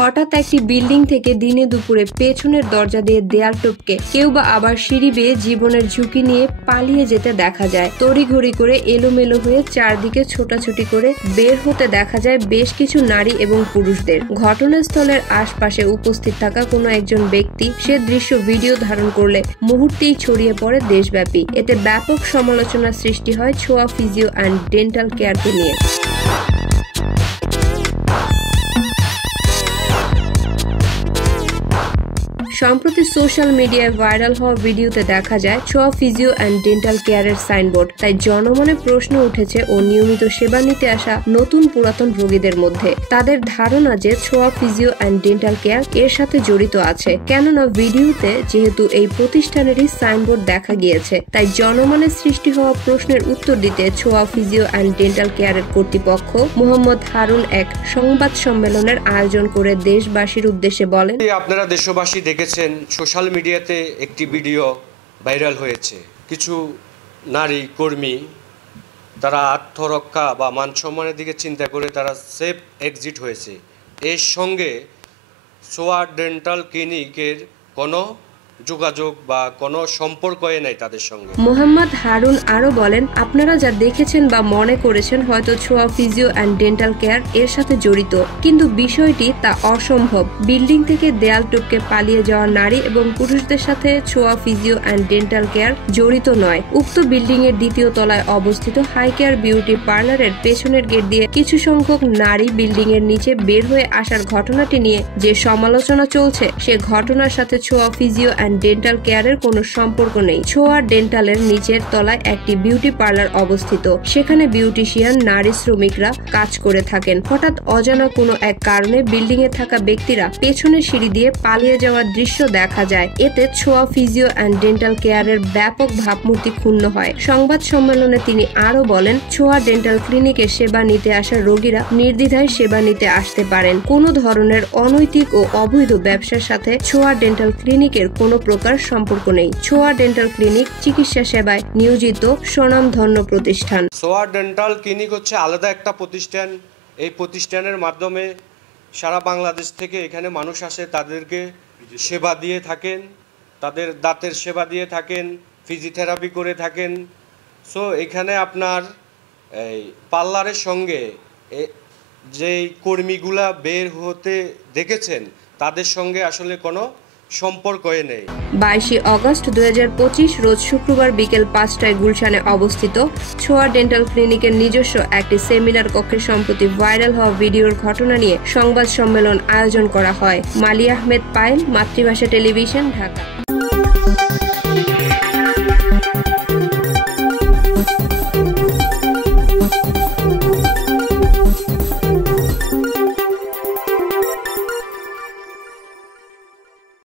হঠাৎ একটি বিল্ডিং থেকে দিনে দুপুরে পেছনের দরজা দিয়ে দেয়াল টপকে কেউ বা আবার সিঁড়ি বেয়ে জীবনের ঝুঁকি নিয়ে পালিয়ে যেতে দেখা যায়। তড়িঘড়ি করে এলোমেলো হয়ে চারদিকে ছোটাছুটি করে বের হতে দেখা যায় বেশ কিছু নারী এবং পুরুষদের। ঘটনাস্থলের আশপাশে উপস্থিত থাকা কোনো একজন ব্যক্তি সে দৃশ্য ভিডিও ধারণ করলে মুহূর্তেই ছড়িয়ে পড়ে দেশব্যাপী। এতে ব্যাপক সমালোচনার সৃষ্টি হয় ছোঁয়া ফিজিও অ্যান্ড ডেন্টাল কেয়ারকে নিয়ে। সম্প্রতি সোশ্যাল মিডিয়ায় ভাইরাল হওয়া ভিডিওতে দেখা যায় ছোঁয়া ফিজিও অ্যান্ড ডেন্টাল কেয়ারের সাইনবোর্ড। তাই জনমনে প্রশ্ন উঠেছে ও নিয়মিত সেবা নিতে আসা নতুন পুরাতন রোগীদের মধ্যে। তাদের ধারণা যে ছোঁয়া ফিজিও অ্যান্ড ডেন্টাল কেয়ার এর সাথে জড়িত আছে, কেননা ভিডিওতে যেহেতু এই প্রতিষ্ঠানেরই সাইনবোর্ড দেখা গিয়েছে। তাই জনমনে সৃষ্টি হওয়া প্রশ্নের উত্তর দিতে ছোঁয়া ফিজিও অ্যান্ড ডেন্টাল কেয়ারের কর্তৃপক্ষ মোহাম্মদ হারুন এক সংবাদ সম্মেলনের আয়োজন করে দেশবাসীর উদ্দেশ্যে বলেন, আপনারা দেশবাসী দেখেছেন সোশ্যাল মিডিয়াতে একটি ভিডিও ভাইরাল হয়েছে। কিছু নারী কর্মী তারা আত্মরক্ষা বা মান সম্মানের দিকে চিন্তা করে তারা সেফ এক্সিট হয়েছে। এর সঙ্গে ছোঁয়া ডেন্টাল ক্লিনিকের কোনো যোগাযোগ বা কোনো সম্পর্কই নাই তাদের সঙ্গে। মোহাম্মদ হারুন আরো বলেন, আপনারা যা দেখেছেন বা মনে করেছেন হয়তো ছোঁয়া ফিজিও অ্যান্ড ডেন্টাল কেয়ার এর সাথে জড়িত, কিন্তু বিষয়টি তা অসম্ভব। বিল্ডিং থেকে দেয়াল টপকে পালিয়ে যাওয়া নারী এবং পুরুষদের সাথে ছোঁয়া ফিজিও অ্যান্ড ডেন্টাল কেয়ার জড়িত নয়। উক্ত বিল্ডিং এর দ্বিতীয় তলায় অবস্থিত হাই কেয়ার বিউটি পার্লারের পেছনের গেট দিয়ে কিছু সংখ্যক নারী বিল্ডিং এর নিচে বের হয়ে আসার ঘটনাটি নিয়ে যে সমালোচনা চলছে, সে ঘটনার সাথে ছোঁয়া ফিজিও ডেন্টাল কেয়ারের কোনো সম্পর্ক নেই। ছোঁয়া ডেন্টালের নিচের তলায় একটি বিউটি পার্লার অবস্থিত। সেখানে বিউটিশিয়ান নারী শ্রমিকরা কাজ করে থাকেন। হঠাৎ অজানা কোনো এক কারণে বিল্ডিং এ থাকা ব্যক্তিরা পেছনের সিঁড়ি দিয়ে পালিয়ে যাওয়ার দৃশ্য দেখা যায়। এতে ছোঁয়া ফিজিও অ্যান্ড ডেন্টাল কেয়ারের ব্যাপক ভাবমূর্তি ক্ষুণ্ণ হয়। সংবাদ সম্মেলনে তিনি আরো বলেন, ছোঁয়া ডেন্টাল ক্লিনিকে সেবা নিতে আসা রোগীরা নির্দ্বিধায় সেবা নিতে আসতে পারেন। কোনো ধরনের অনৈতিক ও অবৈধ ব্যবসার সাথে ছোঁয়া ডেন্টাল ক্লিনিকের কোনো প্রকার সম্পর্ক নেই। ছোঁয়া ডেন্টাল ক্লিনিক চিকিৎসা সেবায় নিয়োজিত স্বনামধন্য প্রতিষ্ঠান। ছোঁয়া ডেন্টাল ক্লিনিক হচ্ছে আলাদা একটা প্রতিষ্ঠান। এই প্রতিষ্ঠানের মাধ্যমে সারা বাংলাদেশ থেকে এখানে মানুষ আসে, তাদেরকে সেবা দিয়ে থাকেন, তাদের দাঁতের সেবা দিয়ে থাকেন, ফিজিওথেরাপি করে থাকেন। সো এখানে আপনার এই পার্লারের সঙ্গে যেই কর্মীগুলা বের হতে দেখেছেন তাদের সঙ্গে আসলে কোনো সম্পর্কই নেই। 22 আগস্ট 2025 রোজ শুক্রবার বিকেল 5টায় গুলশানে অবস্থিত ছোঁয়া ডেন্টাল ক্লিনিকের নিজস্ব একটি সেমিনার কক্ষে সম্প্রতি ভাইরাল হওয়া ভিডিওর ঘটনা নিয়ে সংবাদ সম্মেলন আয়োজন করা হয়। মালি আহমেদ পায়েল, মাতৃভাষা টেলিভিশন, ঢাকা।